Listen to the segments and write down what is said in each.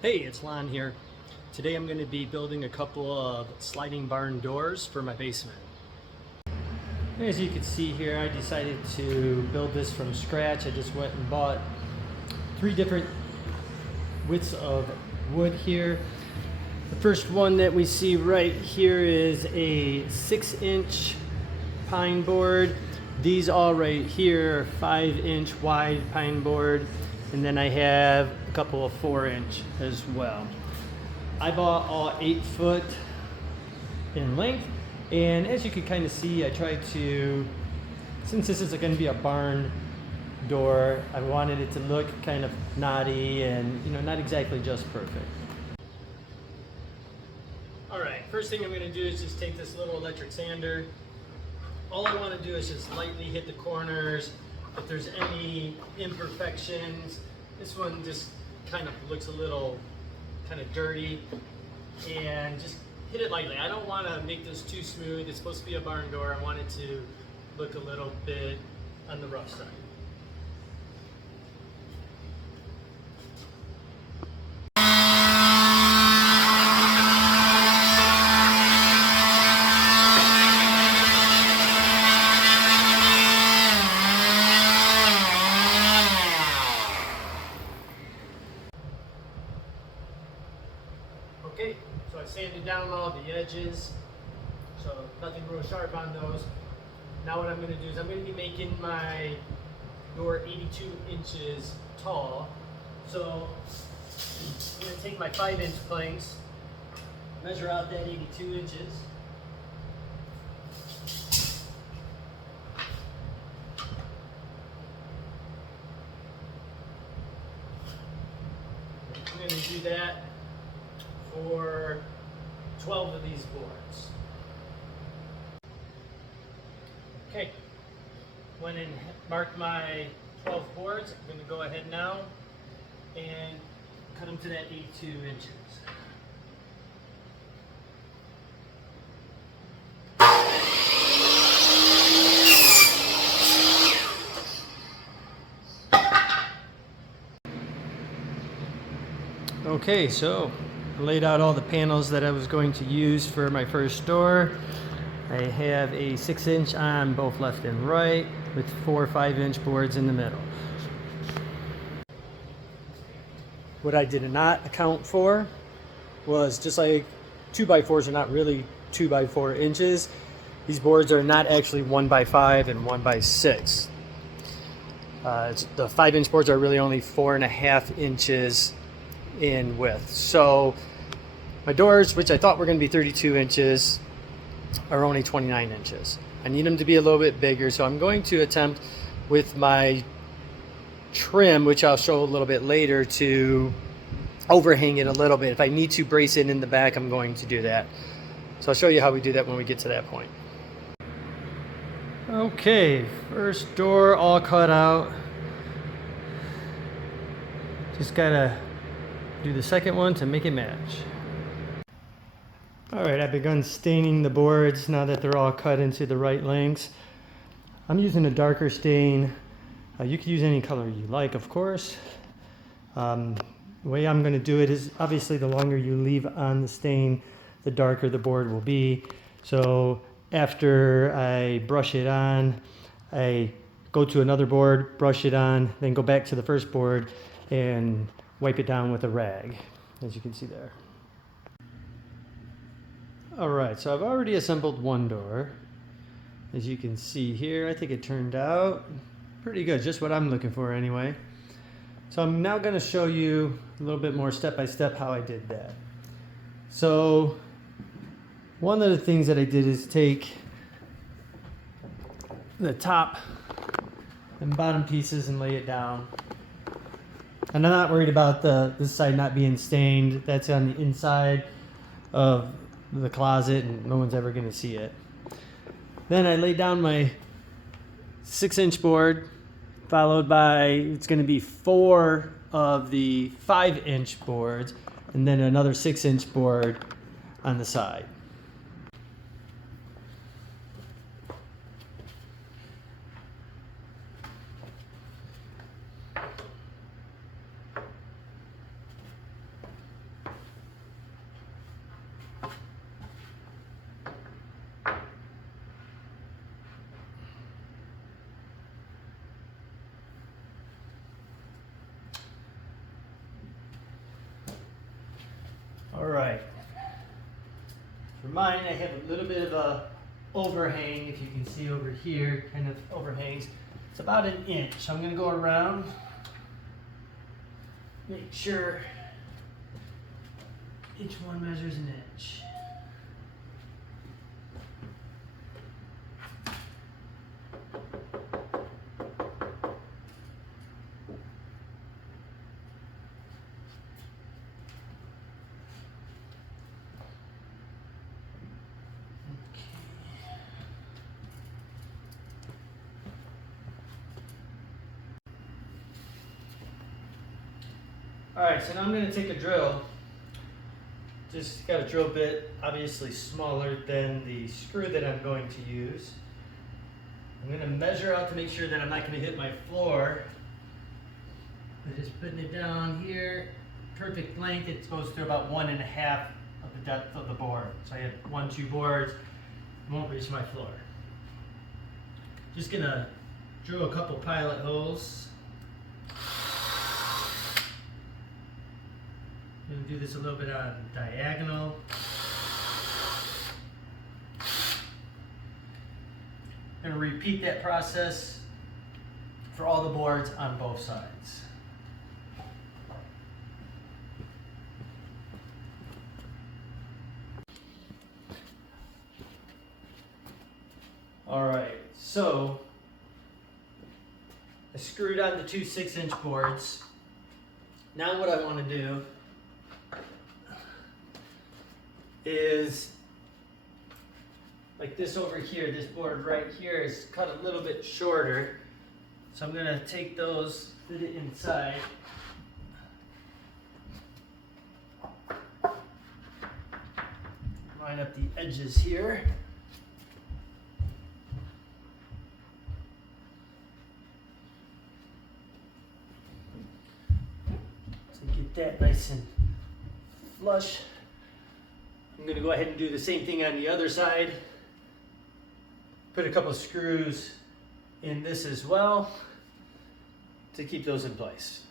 Hey, it's Lon here. Today I'm going to be building a couple of sliding barn doors for my basement. As you can see here, I decided to build this from scratch. I just went and bought 3 different widths of wood here. The first one that we see right here is a 6-inch pine board. These all right here are 5-inch wide pine board. And then I have a couple of 4-inch as well. I bought all 8 foot in length. And as you can kind of see, I tried to, since this is going to be a barn door, I wanted it to look kind of knotty and, not exactly just perfect. All right, first thing I'm going to do is just take this little electric sander. All I want to do is just lightly hit the corners. If there's any imperfections, this one just kind of looks a little kind of dirty, and just hit it lightly. I don't want to make this too smooth. It's supposed to be a barn door. I want it to look a little bit on the rough side. Okay, so I sanded down all the edges, so nothing real sharp on those. Now what I'm going to do is I'm going to be making my door 82 inches tall. So I'm going to take my 5-inch planks, measure out that 82 inches. I'm going to do that for 12 of these boards. Okay, went and marked my 12 boards. I'm going to go ahead now and cut them to that 82 inches. Okay, so I laid out all the panels that I was going to use for my first door. I have a 6-inch on both left and right with 4 5-inch boards in the middle. What I did not account for was, just like 2x4s are not really 2x4 inches, these boards are not actually 1x5 and 1x6. The 5-inch boards are really only 4.5 inches in width. So my doors, which I thought were going to be 32 inches, are only 29 inches. I need them to be a little bit bigger, so I'm going to attempt with my trim, which I'll show a little bit later, to overhang it a little bit. If I need to brace it in the back, I'm going to do that. So I'll show you how we do that when we get to that point. Okay, first door all cut out. Just gotta do the second one to make it match. Alright, I've begun staining the boards now that they're all cut into the right lengths. I'm using a darker stain. You can use any color you like, of course. The way I'm going to do it is, obviously the longer you leave on the stain, the darker the board will be. So after I brush it on, I go to another board, brush it on, then go back to the first board and wipe it down with a rag, as you can see there. Alright, so I've already assembled one door. As you can see here, I think it turned out pretty good, just what I'm looking for anyway. So I'm now going to show you a little bit more step by step how I did that. So one of the things that I did is take the top and bottom pieces and lay it down. And I'm not worried about this side not being stained. That's on the inside of the closet and no one's ever going to see it. Then I laid down my 6-inch board, followed by, it's going to be 4 of the 5-inch boards, and then another 6-inch board on the side. For mine, I have a little bit of a overhang, if you can see over here, kind of overhangs. It's about an inch. So I'm gonna go around, make sure each one measures an inch. All right, so now I'm going to take a drill. Just got a drill bit, obviously smaller than the screw that I'm going to use. I'm going to measure out to make sure that I'm not going to hit my floor. I'm just putting it down here, perfect length. It goes through about 1.5 of the depth of the board. So I have 2 boards, won't reach my floor. Just going to drill a couple pilot holes. I'm going to do this a little bit on diagonal. I'm going to repeat that process for all the boards on both sides. All right, so I screwed on the 2 6-inch boards. Now what I want to do is, like this over here, this board right here is cut a little bit shorter. So I'm gonna take those, fit it inside. Line up the edges here. So get that nice and flush. I'm going to go ahead and do the same thing on the other side. Put a couple of screws in this as well to keep those in place.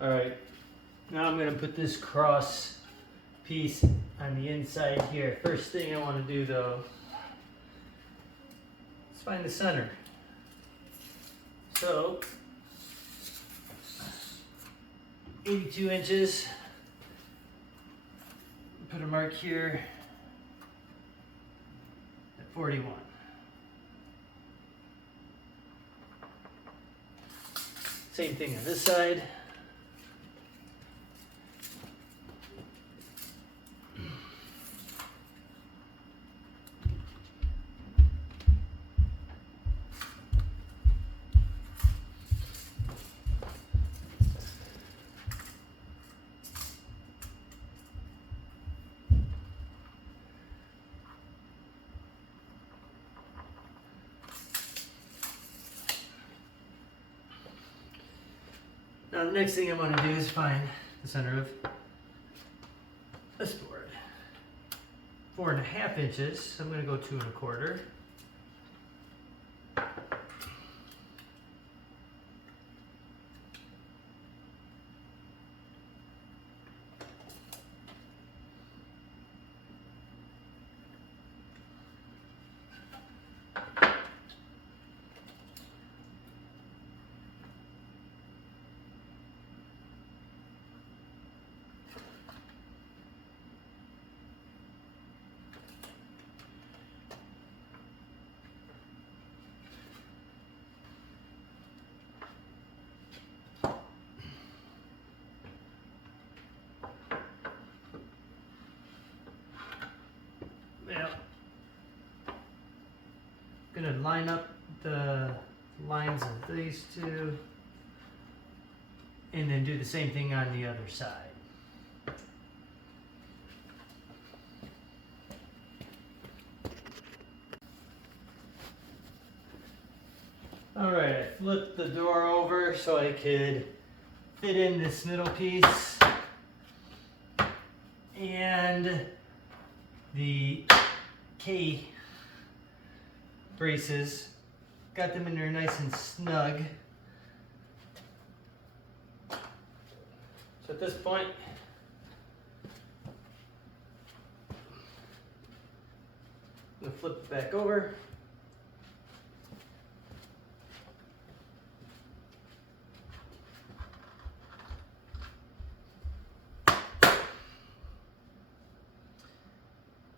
All right, now I'm gonna put this cross piece on the inside here. First thing I wanna do though, is find the center. So, 82 inches, put a mark here at 41. Same thing on this side. Now the next thing I want to do is find the center of this board. 4.5 inches, so I'm going to go 2.25. gonna line up the lines of these two and then do the same thing on the other side. Alright, I flipped the door over so I could fit in this middle piece and the K braces. Got them in there nice and snug. So at this point, I'm going to flip it back over.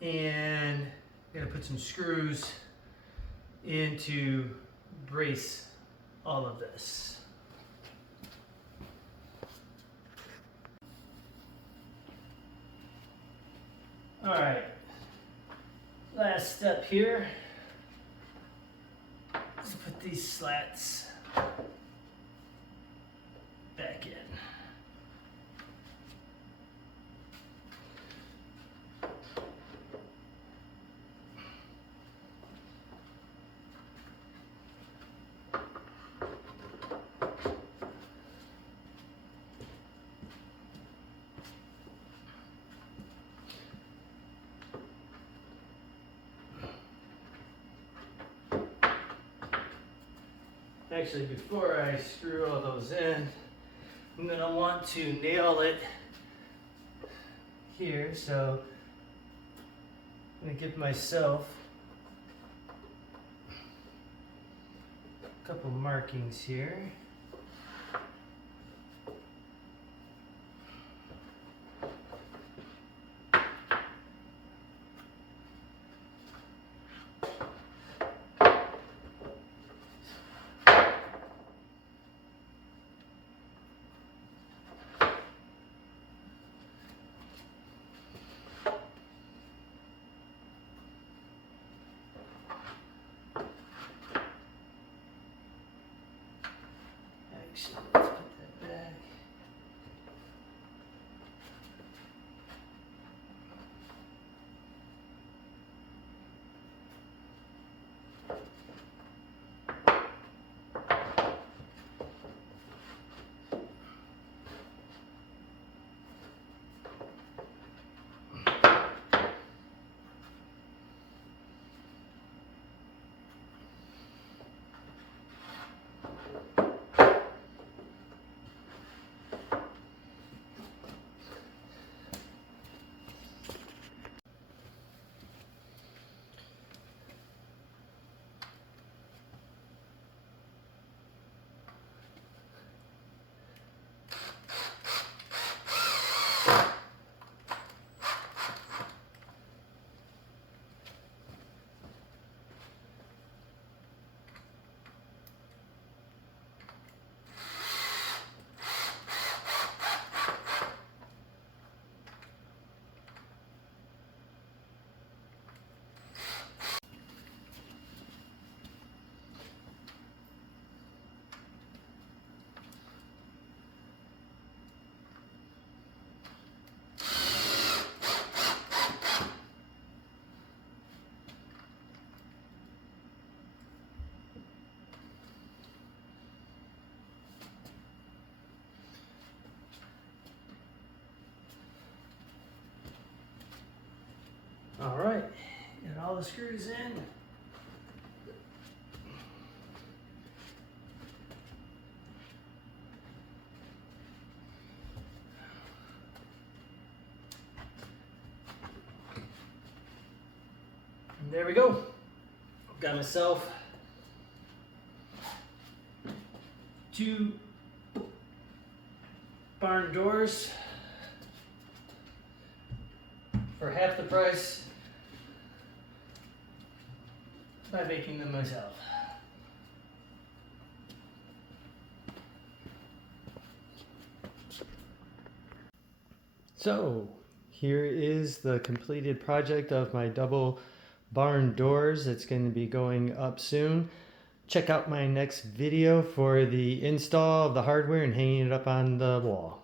And I'm going to put some screws in to brace all of this. All right, last step here is to put these slats back in. Actually, before I screw all those in, I'm going to want to nail it here. So I'm going to give myself a couple markings here. Actually, let's put that back. All right, got all the screws in. And there we go. Got myself 2 barn doors for half the price by making them myself. So here is the completed project of my double barn doors that's going to be going up soon. Check out my next video for the install of the hardware and hanging it up on the wall.